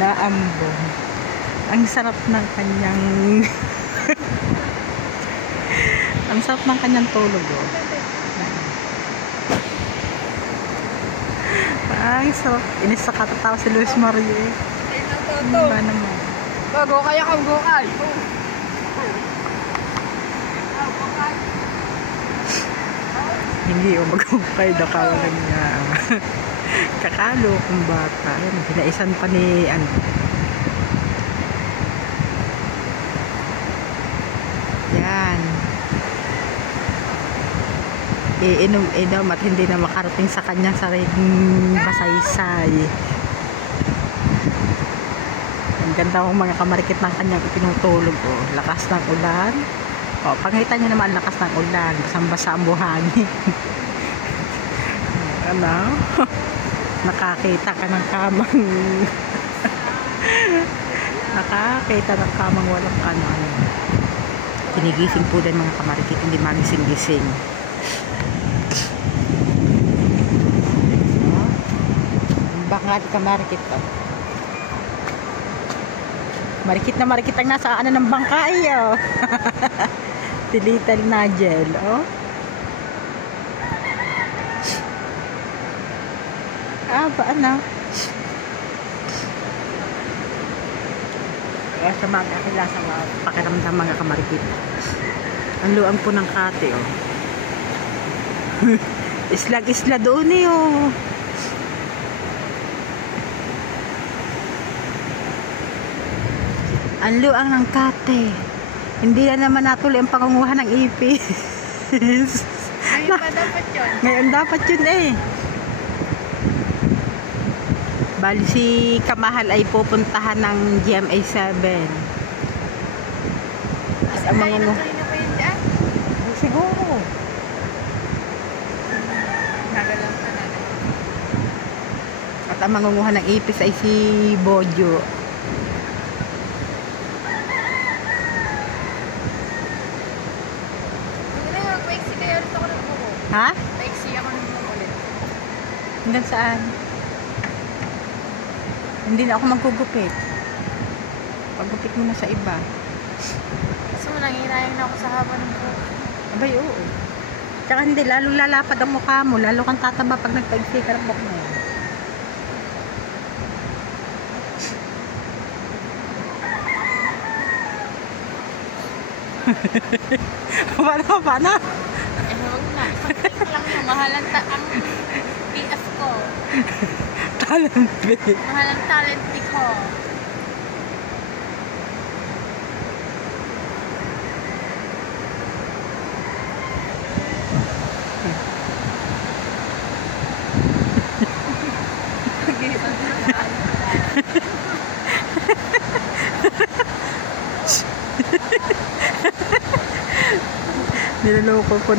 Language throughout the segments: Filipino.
naambon. Ang sarap ng kanyang ang sarap ng kanyang tulog, oh. Ay, sarap. Inis sa katatawa si Luis Marie. Ano ba naman? Go kaya kang go kay. Hindi, mag-ukay. Nakawalan niya. Kakalo kung bata. Pinaisan pa ni ano. Yan. Iinom at hindi na makarating sa kanyang sariling basaysay. Ang ganda ng mga kamarikit ng kanyang itinutulog, oh. Lakas ng ulan. Oh, pangita niyo naman lakas ng ulan. Basang-basa ang buhangin. Ano? Nakakita ka ng kamang nakakita ng kamang walang ano. Kinigising po din mga kamarikit, hindi magising-gising. Bakit kamarikit to? Marikit na marikit ang nasa ano ng bangkay, oh. Tilital na gel, oh. Ba ano? Kaya sa mga kakila sa pakiramdam mga kamarikit. Ang luang po ng kate, oh. Isla doon eh, oh. Ang luang ng kate. Hindi na naman natuloy ang pangunguha ng ipis. Ngayon pa dapat yun. Ngayon dapat yun eh. Bali si Kamahal ay pupuntahan ng GMA 7. At ang mga na pa yun dyan? siguro. Nagalang pa na. At ang mangunguha ng ipis ay si Bojo. Ha? Taxi ako ng ulit. Hanggang saan? Hindi na ako magugupit. Paggupit mo na sa iba. Kasi mo nangihirayang na ako sa haba ng buhok. Abay, oo. Tsaka hindi, lalo lalapad ang mukha mo. Lalo kang tataba pag nagpaigsi ka ng buhok mo yan. Paano? Huwag na. Isang lang yung mahalang ang PF ko. Talent fee. Mahalang talent fee ko. Niloloko ko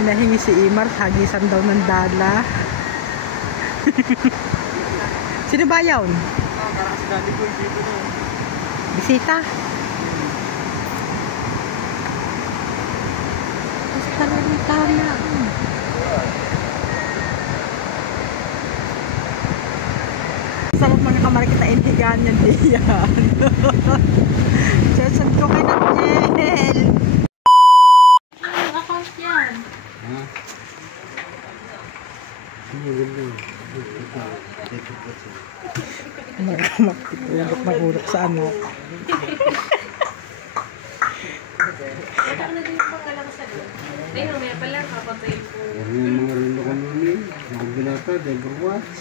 hinahingi si Imar, hagisan daw ng dala. Sino ba yun? Parang si daddy ko dito na. Bisita? Bisita na rin tala. Sarap mga kamarikita, inhigaan niyan diyan. Session ko kay Nangel. Ang account yan. Mga kamarikita, mag-urok sa ano. Ano din yung pagkalang sa doon? Ayun, may pala kapatay po. Yung mga relo ko nun eh. Mga binata, Deborah Watts.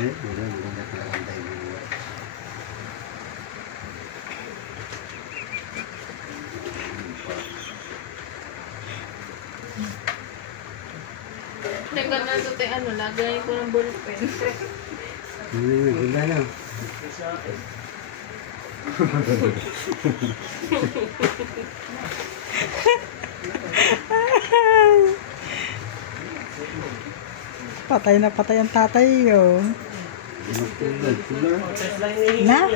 Maganda talaga ang Deborah Watts. Teka na ito tayo, ano, lagayin ko ng ballpen. Ganda na. Patay na patay ang tatay yun. Na?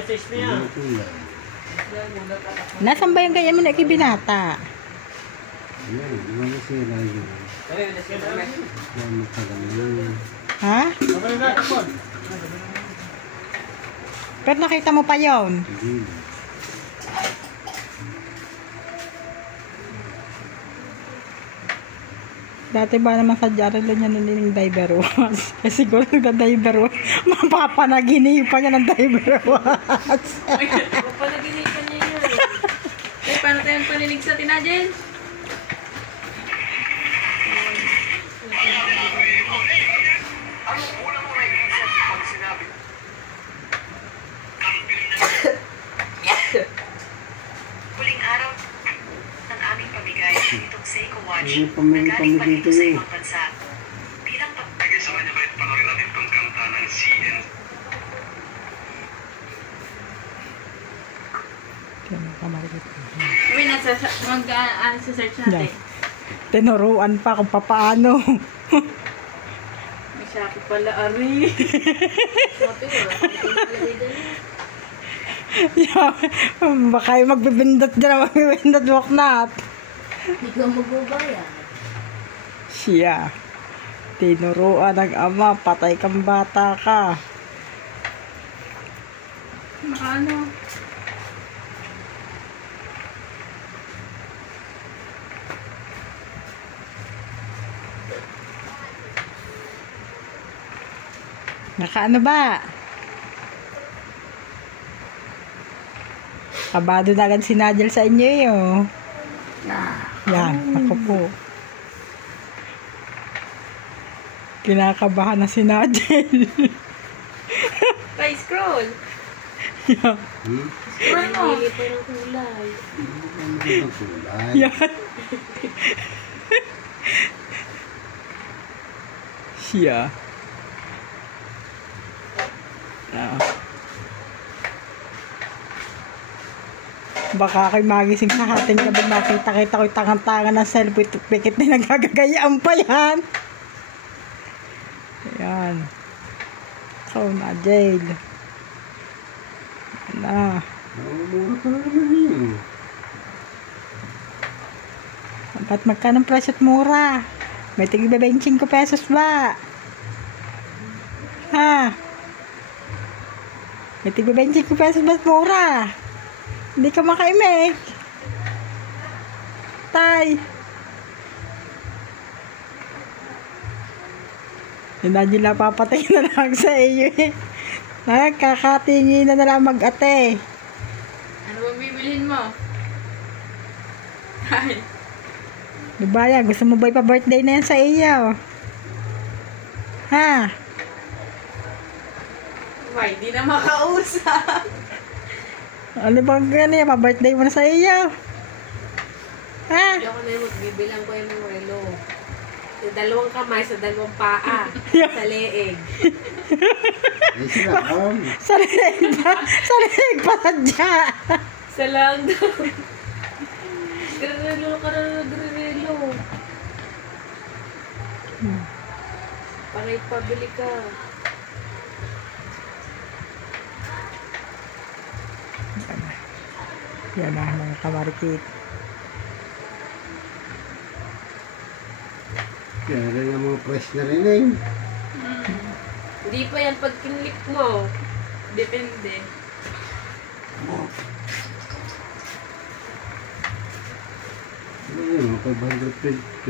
Nasaan ba yung ganyan mo na ikibinata? Ha? Pero nakita mo pa yun? Dati ba naman sa Jarrell niya nanining diver wash? Eh siguro nagda-diver wash. Mapapanaginipan niya ng diver wash. Ay, mapanaginipan niya yun. Eh, paano tayong paninig sa tinadyan? Huling araw ng aming pamigay itong Seiko Watch Yung na pamigay galing pa dito dito sa eh. ibang bansa. Bilang Nagisama niya ba ito panorin natin itong kanta ng CN? Uy, mag-search natin. Tinuruan pa kung papaano. May Shopee pala, Ari. Baka yung magbibindot dyan, magbibindot waknat. Hindi ka magbabayan. Siya. Tinuruan ng ama, patay kang bata ka. Ano? Nakaano ba? Kabado na agad si Nigel sa inyo yun. Yan, ako po. Kinakabahan na si Nigel. Kay scroll. Yan. Scroll mo. Yan. Siya. Baka ako'y magising sa hating gabi makita-kita ko'y tangan-tangan ng selfie pikit na nagagagayaan pa yan. Ayan. So, na jail. Na. Mura pa naman yun. Ba't magkano presyo at mura? May tigil 25 pesos ba? Ha? May tigil 25 pesos ba't mura? Hindi ka makaimik. Tay. Hindi na papatay na lang sa iyo eh. Nakakatingi na lang mag-ate. Ano bang bibilhin mo? Ay. Diba yan? Gusto mo ba ipa-birthday na yan sa iyo? Ha? Why, di na makausap. Ano bang ganyan? Pa-birthday mo na sa iyo? Ha? Hindi ako na yung magbibilang ko yung mga relo. Sa dalawang kamay, sa dalawang paa, sa leeg. Ay sila, Sa leeg pa? Sa leeg pa sadya. Sa lang daw. Grelo ka na nagrelo. Panay pabili ka. Yan na mga kamarikit. Kaya rin ang mga press na rin eh. Hindi pa yan pag kinlik mo. Depende. Ano yun, mga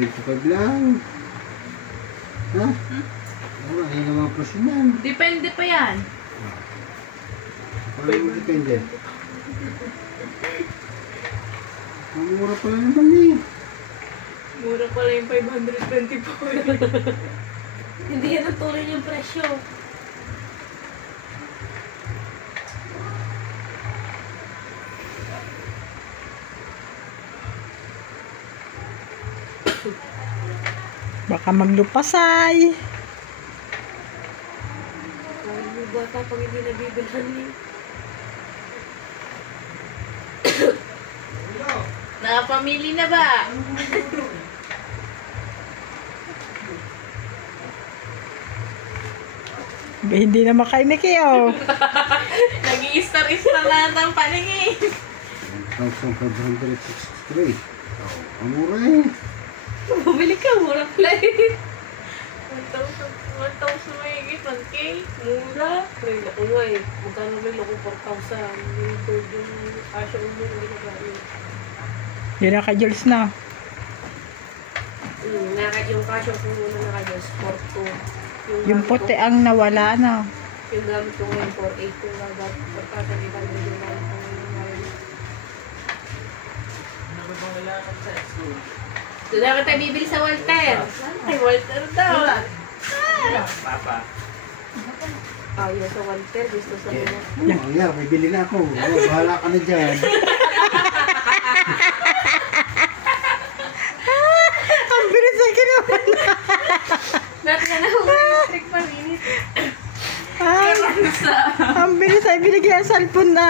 525 lang. Ha? Ano, ayun ang mga press yan. Depende pa yan. Parang depende. Ang mura pala naman eh. Mura pala yung 524. Hindi yan ang tuloy yung presyo. Baka maglupasay. Parang yung bata pag hindi nabibilhan eh. Nakapamili na ba? Hindi na makainik eh, oh. Nag-i-star-star na ng paningin. 1,563. Ang mura eh. Bumili ka, murang plate. 1,000 mahigit, 1K. Mura. Ay, naku nga eh. Magkano rin ako 4,000. Yung gold yung asya ulo, hindi ko gano'n. Yun na kay Jules na. Yung kasya ko muna naka-Diyos, 4,2. Yung puti ang nawala na. Yung gamit ko ngayon, 4,8 yung gagat. Pagkasa di ba yung gamit ko ngayon. Doon naman tayo bibili sa Walter. Ay, Walter daw. Papa. Ayaw sa Walter, gusto sa mga. Ang yan, may bili na ako. Bahala ka na dyan. Ang bilis ay kinuha na. Natin na ako electric pa minute. Ang bilis ay binigyan ang cellphone na.